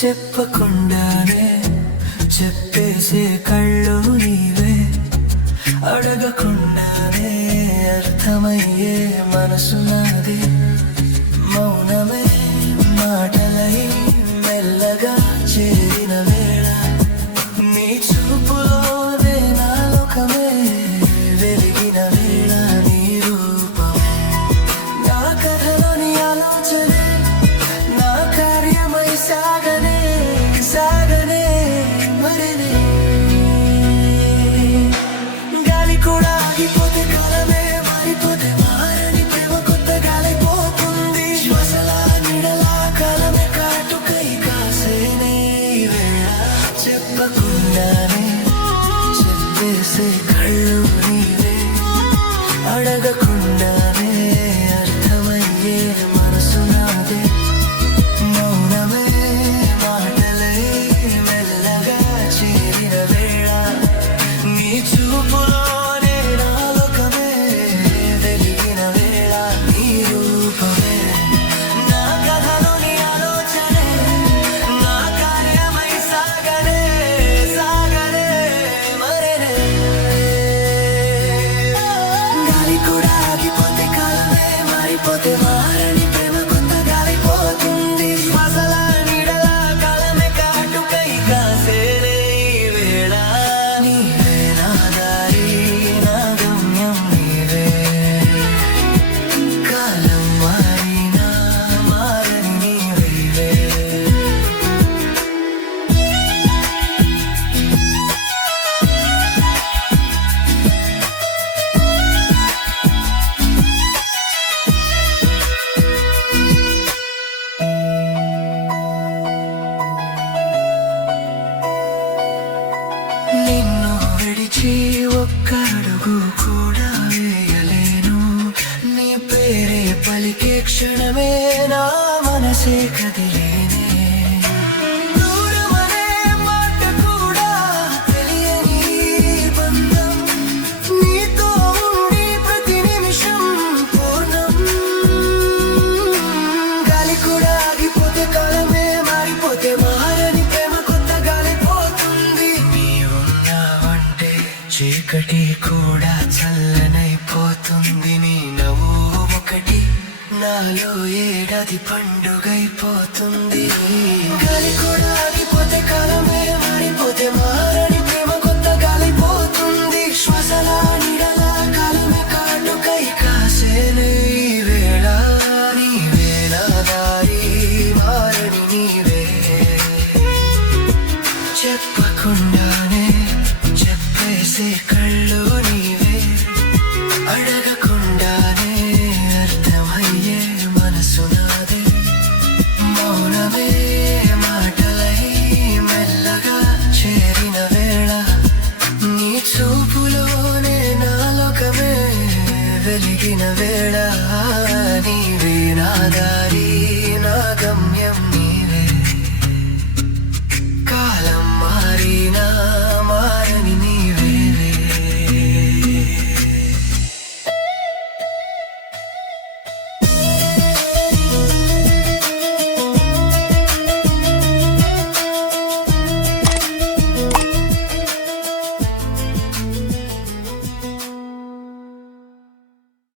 చెప్పకుండానే చెప్పేసే కళ్ళు నీవే, అడగకుండానే అర్థమయ్యే మనసు నాది. మౌనమే మాటలై మెల్లగా చేరిన వేళ, నీ చూపులోనే నా లోకమే వెలిగిన వేళ, నీ రూపమే నా కథలోని ఆలోచనే, నా కార్యమై సాగనే సాగనే మరినే. గాలి కూడా ఆగిపోతే కాలమే మారిపోతే మారని ప్రేమ కొత్త గాలైపోతుంది. శ్వాసలా నీడలా కాలమే కాటుకై కాసేనే ఈ వేళ. చెప్పకుండానే చెప్పేసే కళ్ళు నీవే, అడగకుండానే అర్థమయ్యే మనసు నాదే. మౌనమే మాటలై మెల్లగా చేరిన వేళ, నీ చూపులోనే నా లోకమే వెలిగిన వేళ, నీ రూపమే నా కథలోని ఆలోచనే, నా కార్యమై సాగనే సాగనే మరినే. గాలి కూడా ఆగిపోతే కాలమే మారిపోతే మారని ప్రేమ కొత్త గాలైపోతుంది. శ్వాసలా నీడలా కాలమే కాటుకై కాసేనే ఈ వేళ. నీవే నా దారి నా గమ్యం నీవే, కాలం మారినా మారని నీవే. నిన్ను విడిచి ఒక్క అడుగు కూడా వేయలేను. నీ పేరే పలికే క్షణమే నా మనసే కదిలేనే. దూరమనే మాట కూడా తెలియని బంధం, నీతో ఉండి ప్రతి నిమిషం పూర్ణం. గాలి కూడా ఆగిపోతే కాలమే మారిపోతే మారని ప్రేమ కొత్త గాలైపోతుంది. నీవున్నావంటే చీకటి కూడా చల్లనైపోతుంది. నీ నవ్వు ఒకటి నాలో ఏడాది పండుగైపోతుంది. గాలి కూడా ఆగిపోతే కాలమే మారిపోతే మారని ప్రేమ కొత్త గాలైపోతుంది. శ్వాసలా నీడలా కాలమే కాటుకై కాసేనే ఈ వేళ. నీవే నా దారి మారని నీవే, చెప్పకుండానే చెప్పేసే కళ్ళు నీవే, అడగకుండానే అర్థమయ్యే మనసు నాదే. మౌనమే మాటలై మెల్లగా చేరిన వేళ, నీ చూపులోనే నా లోకమే వెలిగిన వేళ.